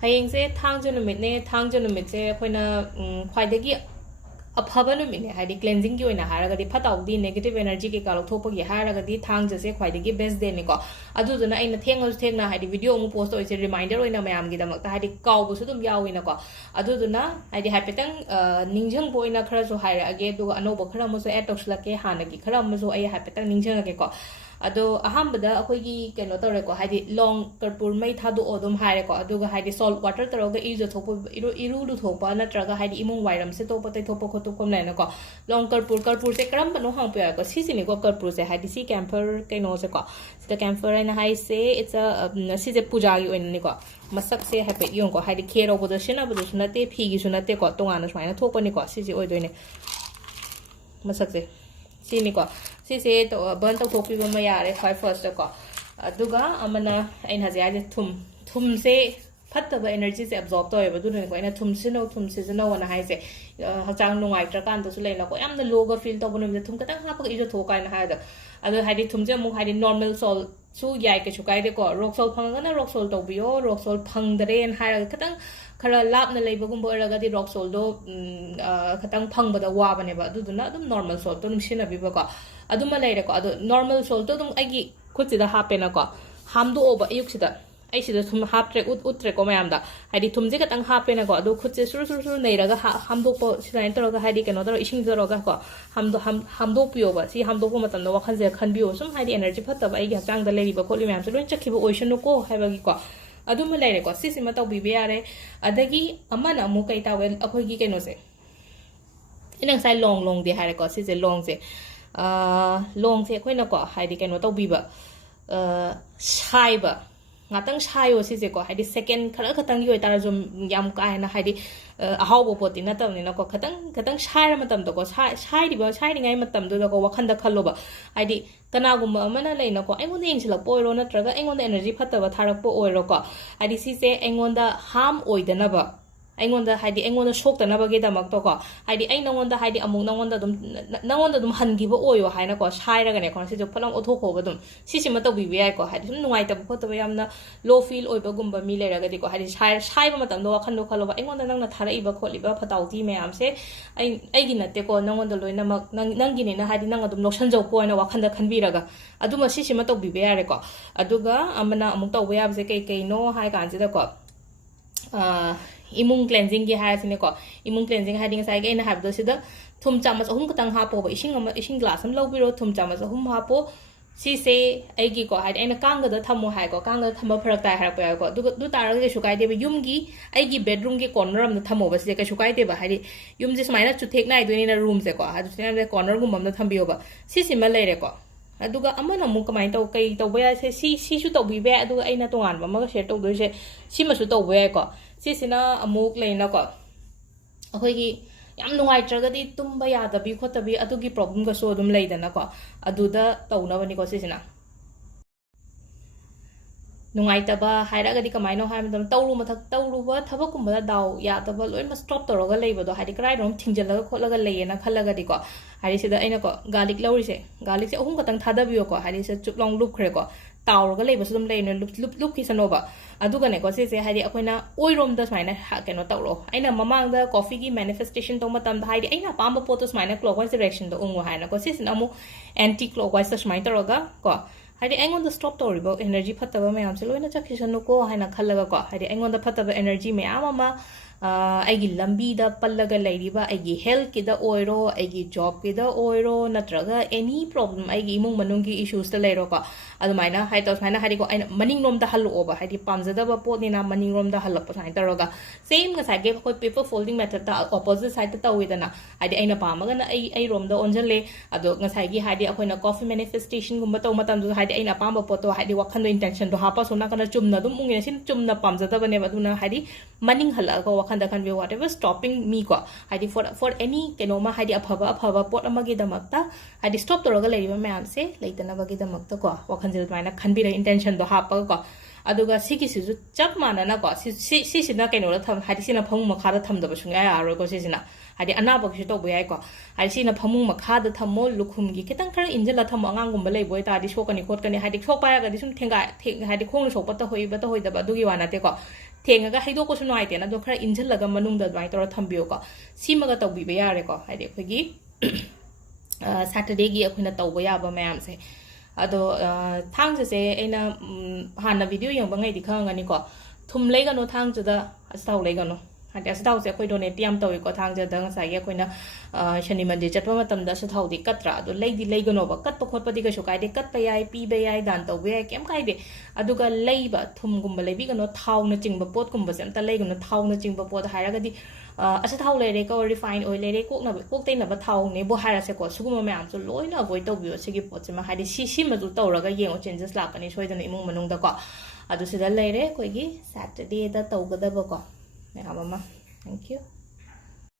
ꯍꯌꯦꯡꯁꯦ ꯊꯥꯡꯖ ꯅꯨꯃꯤꯠꯅꯦ ꯊꯥꯡꯖ ꯅꯨꯃꯤꯠꯁꯦ ꯑꯩꯈꯣꯏꯅ ꯈ꯭ꯋꯥꯏꯗꯒꯤ ꯑꯐꯕ ꯅꯨꯃꯤꯠꯅꯦ ꯍꯥꯏꯗꯤ ꯀ꯭ꯂꯦꯟꯖꯤꯡꯒꯤ ꯑꯣꯏꯅ ꯍꯥꯏꯔꯒꯗꯤ ꯐꯠꯇꯥꯎꯗꯤ ꯅꯦꯒꯦꯇꯤቭ एनर्जी ꯀꯩꯀꯥ ꯂꯧꯊꯣꯛꯄꯒꯤ ꯍꯥꯏꯔꯒꯗꯤ ꯊꯥꯡꯖꯁꯦ ꯈ꯭ꯋꯥꯏꯗꯒꯤ ꯕꯦꯁ ꯗꯦꯅꯤꯀꯣ ꯑꯗꯨꯗꯨꯅ ꯑꯩꯅ ꯊꯦꯡꯉꯁꯨ ꯊꯦꯡꯅ ꯍꯥꯏꯗꯤ ꯚꯤꯗꯤꯑꯣ ꯑꯃꯨꯛ ꯄꯣꯁט ꯇꯧꯔꯤꯁꯦ ꯔꯤꯃꯥꯏꯟꯗꯔ ꯑꯣꯏꯅ ꯃꯌꯥꯝꯒꯤꯗꯃꯛꯇ ꯍꯥꯏꯗꯤ ꯀꯥꯎꯕꯁꯨ ꯑꯗꯨꯝ ꯌꯥꯎꯋꯤꯅꯀꯣ ꯑꯗꯨꯗꯨꯅ ꯍꯥꯏꯗꯤ ꯍꯥꯏꯐꯦꯠꯇꯪ ꯅꯤꯡꯁꯤꯡꯕ ꯑꯣꯏꯅ ꯈꯔꯁꯨ ꯍꯥꯏꯔꯛꯑꯒꯦ ꯑꯗꯨꯒ ꯑꯅꯧꯕ ꯈꯔ ꯑꯃꯁꯨ ꯑꯦꯗ ꯇꯧꯁꯤꯜꯂꯛꯀꯦ ꯍꯥꯟꯅꯒꯤ ꯈꯔ ꯑꯃꯁꯨ ꯑꯩ ꯍꯥꯏꯐꯦꯠꯇꯪ ꯅꯤꯡꯁꯤꯡꯉꯒꯦꯀꯣ ꯑꯗꯣ ꯑꯍꯥꯟꯕꯗ ꯑꯩꯈꯣꯏꯒꯤ ꯀꯩꯅꯣ ꯇꯧꯔꯦꯀꯣ ꯍꯥꯏꯗꯤ ꯂꯣꯡ ꯀꯔꯄꯨꯔ ꯃꯩ ꯊꯥꯗꯣꯛꯑꯣ ꯑꯗꯨꯝ ꯍꯥꯏꯔꯦꯀꯣ ꯑꯗꯨꯒ ꯍꯥꯏꯗꯤ ꯁꯣꯜꯠ ꯋꯥꯇꯔ ꯇꯧꯔꯒ ꯏꯔꯨ ꯂꯨꯊꯣꯛꯄ ꯅꯠꯇ꯭ꯔꯒ ꯍꯥꯏꯗꯤ ꯏꯃꯨꯡ ꯋꯥꯏꯔꯝ ꯁꯤꯠꯇꯣꯛꯄ ꯇꯩꯊꯣꯛꯄ ꯈꯣꯠꯇꯣꯛꯄ ꯂꯩꯅꯀꯣ ꯂꯣꯡ ꯀꯔꯄꯨꯔꯁꯦ ꯀꯔꯝꯕꯅꯣ ꯍꯪꯉꯛꯄ ꯌꯥꯏꯀꯣ ꯁꯤꯁꯤꯅꯤꯀꯣ ꯀꯔꯄꯨꯔꯁꯦ ꯍꯥꯏꯗꯤ ꯁꯤ ꯀꯦꯝꯐꯔ ꯀꯩꯅꯣꯁꯦꯀꯣ ꯁꯤꯗ ꯀꯦꯝꯐꯔ ꯍꯥꯏꯅ ꯍꯥꯏꯁꯦ ꯁꯤꯁꯦ ꯄꯨꯖꯥꯒꯤ ꯑꯣꯏꯅꯅꯤꯀꯣ ꯃꯁꯛꯁꯦ ꯍꯥꯏꯐꯦꯠ ꯌꯦꯡꯉꯨꯀꯣ ꯍꯥꯏꯗꯤ ꯈꯦꯔꯧꯕꯗ ꯁꯤꯖꯤꯟꯅꯕꯗꯁꯨ ꯅꯠꯇꯦ ꯐꯤꯒꯤꯁꯨ ꯅꯠꯇꯦꯀꯣ ꯇꯣꯉꯥꯟꯅ ꯁꯨꯃꯥꯏꯅ ꯊꯣꯛꯄꯅꯤꯀꯣ ꯁꯤꯁꯦ ꯑꯣꯏꯗꯣꯏꯅꯦ ꯃꯁꯛꯁꯦ ꯁꯤꯅꯤꯀꯣ ꯁꯤꯁꯦ ꯕꯔꯟ ꯇꯧꯊꯣꯛꯄꯤꯕ ꯑꯃ ꯌꯥꯔꯦ ꯈ꯭ꯋꯥꯏ ꯐꯥꯔꯁꯇꯀꯣ ꯑꯗꯨꯒ ꯑꯃꯅ ꯑꯩꯅ ꯍꯧꯖꯤꯛ ꯍꯥꯏꯁꯦ ꯊꯨꯝꯁꯦ ꯐꯠꯇꯕ ꯑꯦꯅꯔꯖꯤꯁꯦ ꯑꯦꯕꯖꯣꯔꯕ ꯇꯧꯋꯦꯕ ꯑꯗꯨꯅꯅꯦꯀꯣ ꯑꯩꯅ ꯊꯨꯝ ꯁꯤꯖꯤꯟꯅꯧꯑꯅ ꯍꯥꯏꯁꯦ ꯍꯛꯆꯥꯡ ꯅꯨꯡꯉꯥꯏꯇ꯭ꯔꯀꯥꯟꯗꯁꯨ ꯂꯩꯅꯀꯣ ꯌꯥꯝꯅ ꯂꯣꯒ ꯐꯤꯜ ꯇꯧꯕ ꯅꯨꯃꯤꯠꯇ ꯊꯨꯝ ꯈꯤꯇꯪ ꯍꯥꯞꯄꯒ ꯏꯖꯊꯣꯛꯑꯣ ꯀꯥꯏꯅ ꯍꯥꯏꯗꯣ ꯑꯗꯣ ꯍꯥꯏꯗꯤ ꯊꯨꯝꯁꯦ ꯑꯃꯨꯛ ꯍꯥꯏꯗꯤ ꯅꯣꯔꯃꯦꯜ ꯁꯣꯜꯁꯨ ꯌꯥꯏ ꯀꯩꯁꯨ ꯀꯥꯏꯗꯦꯀꯣ ꯔꯣꯛ ꯁꯣꯜ ꯐꯪꯉꯒꯅ ꯔꯣꯛ ꯁꯣꯜ ꯇꯧꯕꯤꯌꯣ ꯔꯣꯛ ꯁꯣꯜ ꯐꯪꯗꯔꯦꯅ ꯍꯥꯏꯔꯒ ꯈꯤꯇꯪ ꯈꯔ ꯂꯥꯞꯅ ꯂꯩꯕꯒꯨꯝꯕ ꯑꯣꯏꯔꯒꯗꯤ ꯔꯣꯛ ꯁꯣꯜꯗꯣ ꯈꯤꯇꯪ ꯐꯪꯕꯗ ꯋꯥꯕꯅꯦꯕ ꯑꯗꯨꯗꯨꯅ ꯑꯗꯨꯝ ꯅꯣꯔꯃꯦꯜ ꯁꯣꯜꯇꯣ ꯑꯗꯨꯝ ꯁꯤꯖꯤꯟꯅꯕꯤꯕꯀꯣ ꯑꯗꯨꯃ ꯂꯩꯔꯦꯀꯣ ꯑꯗꯣ ꯅꯣꯔꯃꯦꯜ ꯁꯣꯜꯇꯣ ꯑꯗꯨꯝ ꯑꯩꯒꯤ ꯈꯨꯠꯁꯤꯗ ꯍꯥꯞꯄꯦꯅꯀꯣ ꯍꯥꯝꯗꯣꯛꯑꯣꯕ ꯑꯌꯨꯛꯁꯤꯗ ꯑꯩ ꯁꯤꯗ ꯊꯨꯝ ꯍꯥꯞꯇ꯭ꯔꯦ ꯎꯠꯇ꯭ꯔꯦꯀꯣ ꯃꯌꯥꯝꯗ ꯍꯥꯏꯗꯤ ꯊꯨꯝꯁꯦ ꯈꯤꯇꯪ ꯍꯥꯞꯄꯦꯅꯀꯣ ꯑꯗꯣ ꯈꯨꯠꯁꯦ ꯁꯨꯔ ꯅꯩꯔꯒ ꯍꯥꯝꯗꯣꯛꯄ ꯁꯨꯃꯥꯏꯅ ꯇꯧꯔꯒ ꯍꯥꯏꯗꯤ ꯀꯩꯅꯣ ꯇꯧꯔꯒ ꯏꯁꯤꯡ ꯇꯧꯔꯒꯀꯣ ꯍꯥꯝꯗꯣꯛꯄꯤꯌꯣꯕ ꯁꯤ ꯍꯥꯝꯗꯣꯛꯄ ꯃꯇꯝꯗ ꯋꯥꯈꯜꯁꯦ ꯈꯟꯕꯤꯌꯣ ꯁꯨꯝ ꯍꯥꯏꯗꯤ एनर्जी ꯐꯠꯇꯕ ꯑꯩꯒꯤ ꯍꯛꯆꯥꯡꯗ ꯂꯩꯔꯤꯕ ꯈꯣꯠꯂꯤ ꯃꯌꯥꯝꯁꯦ ꯂꯣꯏ ꯆꯠꯈꯤꯕ ꯑꯣꯏꯁꯅꯨꯀꯣ ꯍꯥꯏꯕꯒꯤꯀꯣ ꯑꯗꯨꯃ ꯂꯩꯔꯦꯀꯣ ꯁꯤꯁꯤꯃ ꯇꯧꯕꯤꯕ ꯌꯥꯔꯦ ꯑꯗꯒꯤ ꯑꯃꯅ ꯑꯃꯨꯛ ꯀꯩ ꯇꯧꯋꯦ ꯑꯩꯈꯣꯏꯒꯤ ꯀꯩꯅꯣꯁꯦ ꯑꯩꯅ ꯉꯁꯥꯏ ꯂꯣꯡꯗꯦ ꯍꯥꯏꯔꯦꯀꯣ ꯁꯤꯁꯦ ꯂꯣꯡꯁꯦ ꯑꯩꯈꯣꯏꯅꯀꯣ ꯍꯥꯏꯗꯤ ꯀꯩꯅꯣ ꯇꯧꯕꯤꯕ ꯁꯥꯏꯕ ꯉꯥꯛꯇꯪ ꯁꯥꯏꯌꯣ ꯁꯤꯁꯦꯀꯣ ꯍꯥꯏꯗꯤ ꯁꯦꯀꯦꯟ ꯈꯇꯪꯒꯤ ꯑꯣꯏꯇꯥꯔꯁꯨ ꯌꯥꯝ ꯀꯥ ꯍꯦꯟꯅ ꯍꯥꯏꯗꯤ ꯑꯍꯥꯎꯕ ꯄꯣꯠꯇꯤ ꯅꯠꯇꯕꯅꯤꯅꯀꯣ ꯈꯇꯪ ꯁꯥꯏꯔ ꯃꯇꯝꯗꯀꯣ ꯁꯥꯏꯔꯤꯉꯩ ꯃꯇꯝꯗꯨꯗꯀꯣ ꯋꯥꯈꯟꯗ ꯈꯜꯂꯣꯕ ꯍꯥꯏꯗꯤ ꯀꯅꯥꯒꯨꯝꯕ ꯑꯃꯅ ꯂꯩꯅꯀꯣ ꯑꯩꯉꯣꯟꯗ ꯌꯦꯡꯁꯤꯜꯂꯛꯄ ꯑꯣꯏꯔꯣ ꯅꯠꯇ꯭ꯔꯒ ꯑꯩꯉꯣꯟꯗ 에너지 ꯐꯠꯇꯕ ꯊꯥꯔꯛꯄ ꯑꯣꯏꯔꯣꯀꯣ ꯍꯥꯏꯗꯤ ꯁꯤꯁꯦ ꯑꯩꯉꯣꯟꯗ ꯍꯥꯝ ꯑꯣꯏꯗꯅꯕ ꯑꯩꯉꯣꯟꯗ ꯍꯥꯏꯗꯤ ꯑꯩꯉꯣꯟꯗ ꯁꯣꯛꯇꯅꯕꯒꯤꯗꯃꯛꯇꯀꯣ ꯍꯥꯏꯗꯤ ꯑꯩ ꯅꯉꯣꯟꯗ ꯍꯥꯏꯗꯤ ꯑꯃꯨꯛ ꯅꯉꯣꯟꯗ ꯑꯗꯨꯝ ꯍꯟꯈꯤꯕ ꯑꯣꯏꯌꯣ ꯍꯥꯏꯅꯀꯣ ꯁꯥꯏꯔꯒꯅꯦꯀꯣ ꯁꯤꯁꯨ ꯐꯠꯂꯥꯎ ꯑꯣꯠꯊꯣꯛꯈꯣꯕ ꯑꯗꯨꯝ ꯁꯤꯁꯤꯃ ꯇꯧꯕꯤꯕ ꯌꯥꯏꯀꯣ ꯍꯥꯏꯗꯤ ꯁꯨꯝ ꯅꯨꯡꯉꯥꯏꯇꯕ ꯈꯣꯠꯇꯕ ꯌꯥꯝꯅ ꯂꯣ ꯐꯤꯜ ꯑꯣꯏꯕꯒꯨꯝꯕ ꯃꯤ ꯂꯩꯔꯒꯗꯤꯀꯣ ꯍꯥꯏꯗꯤ ꯁꯥꯏꯕ ꯃꯇꯝꯗ ꯋꯥꯈꯟꯗꯣ ꯈꯜꯂꯣꯕ ꯑꯩꯉꯣꯟꯗ ꯅꯪꯅ ꯊꯥꯔꯛꯏꯕ ꯈꯣꯠꯂꯤꯕ ꯐꯠꯇꯥꯎꯗꯤ ꯃꯌꯥꯝꯁꯦ ꯑꯩꯒꯤ ꯅꯠꯇꯦꯀꯣ ꯅꯉꯣꯟꯗ ꯂꯣꯏꯅꯃꯛ ꯅꯪꯒꯤꯅꯤꯅ ꯍꯥꯏꯗꯤ ꯅꯪ ꯑꯗꯨꯝ ꯂꯧꯁꯟꯖꯧꯀꯣ ꯍꯥꯏꯅ ꯋꯥꯈꯟꯗ ꯈꯟꯕꯤꯔꯒ ꯑꯗꯨꯃ ꯁꯤꯁꯤꯃ ꯇꯧꯕꯤꯕ ꯌꯥꯔꯦꯀꯣ ꯑꯗꯨꯒ ꯑꯃꯅ ꯑꯃꯨꯛ ꯇꯧꯕ ꯌꯥꯕꯁꯦ ꯀꯩꯅꯣ ꯍꯥꯏ ꯀꯥꯟꯁꯤꯗꯀꯣ इमुंग क्लेंजिंग की हायसिनेको इमुंग क्लेंजिंग हाइदि ngसाइ गे ना हाबदो सिदा थुम चामच अहुम खतंग हापोबो इसिंग ग्लास हम लौबिरो थुम चामच अहुम हापो सिसे एगी को हाइदि एना कांगद थमो हाइको कांगद थम फरक ताइ हारपो याको दु तारग के सुकाइदेबो युमगी एगी बेडरूम के कॉर्नर अम थमोबो सिजे के सुकाइदेबो हाइदि युम जे समाइना चुथेक नाइ दोइनिना रूम से को हादु सिना कॉर्नर गुम हम थम्बियोबो सिसिमा लेरेको अदुगा अमन अमु कमाइ तौ कई तौबो यासे सिसु तौबिबे अदुगा अइना तोंगान बमगा शेयर तौदोइसे सिमसु तौबो याको सिसिना अमुक लेनको अखोइगी याम नुंगाइत्रगदि तुम्बा यादबि खोतबि अदुगी प्रॉब्लम गसो अदुम लेदनको अदुदा तौनबनिको सिसिना नुंगाइतबा हाइरगदि कमाइनो हाइमदम तौरुबा थबकुंबदा दाव यादबा लोइमा स्टॉप तौरगा लेबदो हाइदि क्राइदोम थिंजलगा खोलगा लेयेना खलगदिको हाइदि सिदा अइनाको गार्लिक लौरिसे गार्लिक से अहुम खतंग थादबियोको हाइदि से चुपलोंग लुपख्रेको ताउरगा लेबसु दम लेनो लुप किसनोबा अदुगनेको सिसे हाइदि अखोइना ओइरोमदा स्माइना केनो तौरो अइना ममांगदा कॉफी की मैनिफेस्टेशन तौ मतम हाइदि अइना पाम्बा पोतो स्माइना क्लॉकवाइज डायरेक्शन दो उंगो हाइनाको सिसिना अमु एंटी क्लॉकवाइज स्माइना तौरगा को हाइदि अइंगोंदा स्टॉप तौरिबो एनर्जी फत्तबा मयामसे लोइना चखिसनुको हाइना खल्लगा को हाइदि अइंगोंदा फत्तबा एनर्जी मयाम अमा ꯑꯩꯒꯤ ꯂꯝꯕꯤꯗ ꯄꯜꯂꯒ ꯂꯩꯔꯤꯕ ꯑꯩꯒꯤ ꯍꯦꯜꯊꯀꯤꯗ ꯑꯣꯏꯔꯣ ꯑꯩꯒꯤ ꯖꯣꯕꯀꯤꯗ ꯑꯣꯏꯔꯣ ꯅꯠꯇ꯭ꯔꯒ ꯑꯦꯅꯤ ꯄ꯭ꯔꯣꯕ꯭ꯂꯦꯝ ꯑꯩꯒꯤ ꯏꯃꯨꯡ ꯃꯅꯨꯡꯒꯤ ꯏꯁꯨꯁꯇ ꯂꯩꯔꯣꯀꯣ ꯑꯗꯨꯃꯥꯏꯅ ꯍꯥꯏꯇꯧ ꯁꯨꯃꯥꯏꯅ ꯍꯥꯏꯗꯤꯀꯣ ꯑꯩꯅ ꯃꯅꯤꯡꯂꯣꯝꯗ ꯍꯜꯂꯛꯑꯣꯕ ꯍꯥꯏꯗꯤ ꯄꯥꯝꯖꯗꯕ ꯄꯣꯠꯅꯤꯅ ꯃꯅꯤꯡꯂꯣꯝꯗ ꯍꯜꯂꯛꯄ ꯁꯨꯃꯥꯏꯅ ꯇꯧꯔꯒ ꯁꯦꯝ ꯉꯁꯥꯏꯒꯤ ꯑꯩꯈꯣꯏ ꯄꯦꯄꯔ ꯐꯣꯜꯗꯤꯡ ꯃꯦꯊꯗꯇ ꯑꯣꯄꯣꯖꯤꯠ ꯁꯥꯏꯗꯇ ꯇꯧꯋꯤꯗꯅ ꯍꯥꯏꯗꯤ ꯑꯩꯅ ꯄꯥꯝꯃꯒꯅ ꯑꯩꯔꯣꯝꯗ ꯑꯣꯟꯁꯤꯜꯂꯦ ꯑꯗꯣ ꯉꯁꯥꯏꯒꯤ ꯍꯥꯏꯗꯤ ꯑꯩꯈꯣꯏꯅ ꯀꯣꯐꯤ ꯃꯦꯅꯤꯐꯦꯁꯇꯦꯁꯟꯒꯨꯝꯕ ꯇꯧ ꯃꯇꯝꯗꯨꯗ ꯍꯥꯏꯗꯤ ꯑꯩꯅ ꯑꯄꯥꯝꯕ ꯄꯣꯠꯇꯣ ꯍꯥꯏꯗꯤ ꯋꯥꯈꯟꯗꯣ ꯏꯟꯇꯦꯟꯁꯟꯗꯣ ꯍꯥꯞꯄ ꯁꯣꯝ ꯅꯥꯀꯟꯗ ꯆꯨꯝꯅ ꯑꯗꯨꯝ ꯎꯡꯉꯦ ꯁꯤ ꯆꯨꯝꯅ ꯄꯥꯝꯖꯗꯕꯅꯦꯕ ꯑꯗꯨꯅ ꯍꯥꯏꯗꯤ ꯃꯅꯤꯡ ꯍꯜꯂꯛꯑꯒ ꯋꯥꯈꯟꯗ ꯈꯟꯕꯤꯌꯨ whatever stopping me ko haidi for any kenoma haidi afaba pot amagi damakta haidi stop toroga leiba mayam se leitana bagi damakta ko wakhanjil maina khanbira intention do happa ko aduga sikisisu chap manana ko sisina kainoda tham hadi sina phamung makhada thamdaba sunga yaro ko sisina hadi anaba ki to boyai ko hadi sina phamung makhada thammo lukhum gi kitang khara injala tham angang gum balai boy ta di shokani khot kani hadi shok pa ga di sum thenga hadi khong shok pata hoi bata hoi daba dugi wana te ko thenga ga haido ko su noi te na do khara injala ga manung da bai tor thambio ko sima ga to bi ba yare ko hadi khogi Saturday gi akhuna to boya ba mayam se ado Thangja se aina hana video yang bangai di khangani ko thum legano Thangja da astaw legano hadi astaw se khoi done tiam tawi ko Thangja da sa ye khoina shani mandi chatwa matam da sathau di katra ado leidi legano ba kat khot padi ka shokai de kat pa yai pi ba yai dan taw be kem kai de aduga leiba thum gum ba lebi gano thau na chingba pot gum ba sem ta legano thau na chingba pot hairaga di asa thau lere ko refine oil lere kok na kok te na ba thau ne bo hara se ko suguma mayam so loina avoid to bio se gi pot se ma hadi si ma du taw raga yeng o changes la kani soi dana imung manung da ko adu se da lere ko gi Saturday da taw ga da ba ko ne amama thank you